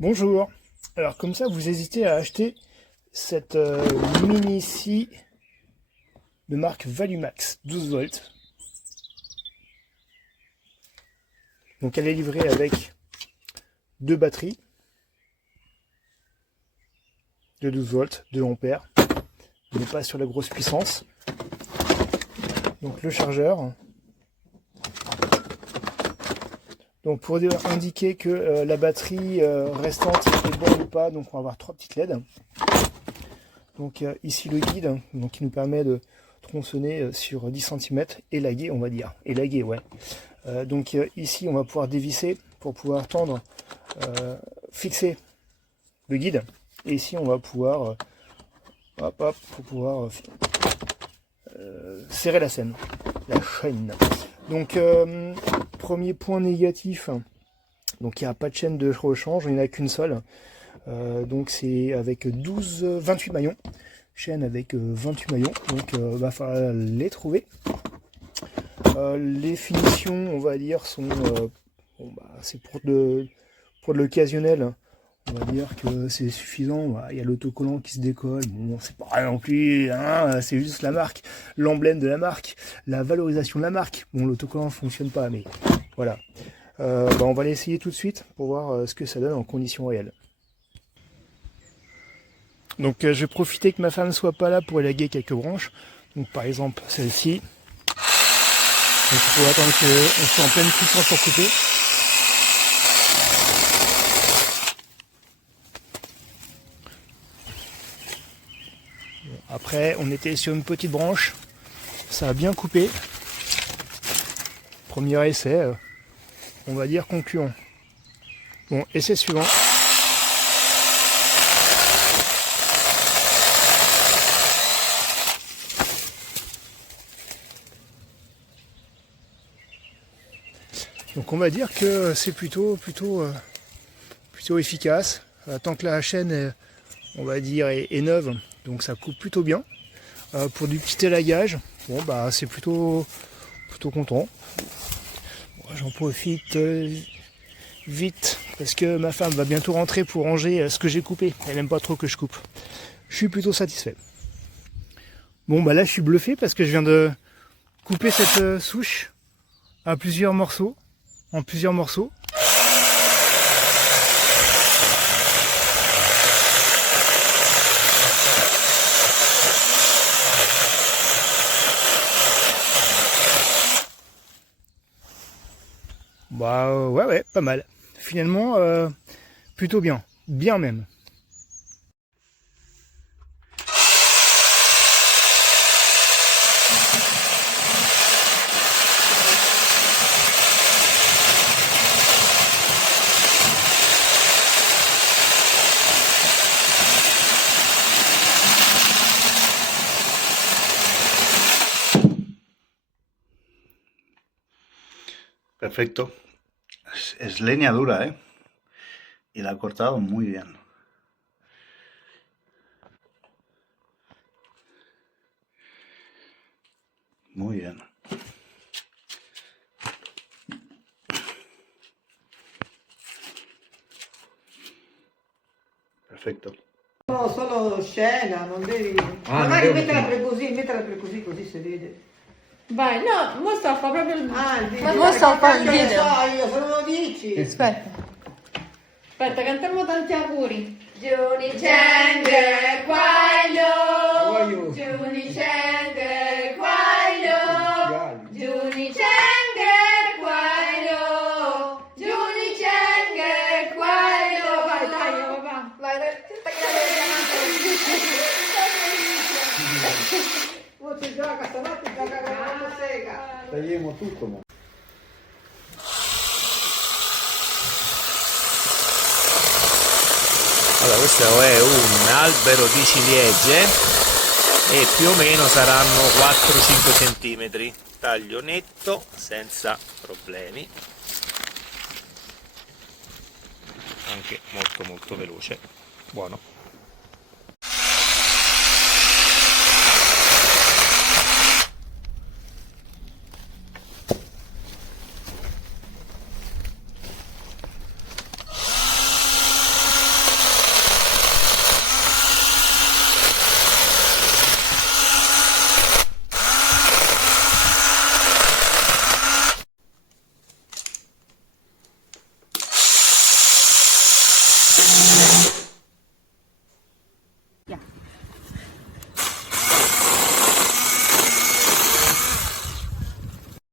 Bonjour. Alors comme ça, vous hésitez à acheter cette mini scie de marque Valumax 12 volts. Donc elle est livrée avec deux batteries de 12 volts, 2 ampères. On n'est pas sur la grosse puissance. Donc le chargeur. Donc pour indiquer que la batterie restante est bonne ou pas, donc on va avoir 3 petites LED. Donc ici le guide, donc qui nous permet de tronçonner sur 10 cm, élagué on va dire, élagué ouais. Donc ici on va pouvoir dévisser pour pouvoir tendre, fixer le guide. Et ici on va pouvoir, pour pouvoir serrer la chaîne. Donc premier point négatif, donc il n'y a pas de chaîne de rechange, il n'y en a qu'une seule. Donc c'est avec 28 maillons, chaîne avec 28 maillons, donc va falloir les trouver. Les finitions on va dire sont, c'est pour de l'occasionnel, on va dire que c'est suffisant. Il y a l'autocollant qui se décolle, bon c'est pas rien non plus, hein, c'est juste la marque, l'emblème de la marque, la valorisation de la marque. Bon l'autocollant ne fonctionne pas mais voilà. On va l'essayer tout de suite pour voir ce que ça donne en conditions réelles. Donc je vais profiter que ma femme soit pas là pour élaguer quelques branches. Donc par exemple celle-ci. Donc il faut attendre qu'on soit en pleine puissance pour couper. Après on était sur une petite branche. Ça a bien coupé. Premier essai, on va dire concluant. Bon, essai suivant. Donc on va dire que c'est plutôt efficace. Tant que la chaîne est, on va dire est neuve, donc ça coupe plutôt bien. Pour du petit élagage, bon bah c'est plutôt content. Bon, j'en profite vite parce que ma femme va bientôt rentrer pour ranger ce que j'ai coupé. Elle n'aime pas trop que je coupe. Je suis plutôt satisfait. Bon bah là je suis bluffé parce que je viens de couper cette souche à plusieurs morceaux. En plusieurs morceaux. Bah ouais, pas mal. Finalement, plutôt bien. Bien même. Perfecto. Es leña dura, ¿eh? Y la ha cortado muy bien. Muy bien. Perfetto. No, solo scena, non devi... Ah, magari non devo mettila per così, così si vede. Vai, no, mo sto a fare proprio il... Il video. Mo sto a fare il Che video. so io, se non lo dici. Aspetta. Aspetta, cantiamo tanti auguri. Giuni Cende, Guaglio. Giuni Cende, Quaglio. Giuni Cende, Quaglio. Giuni Cende, Quaglio. Vai, dai, papà. Vai, oh, si gioca, stanotte gioca con la motosega. Tagliamo tutto, mo. Allora, questo è un albero di ciliegie e più o meno saranno 4-5 cm. Taglio netto, senza problemi. Anche molto veloce. Buono. Yeah.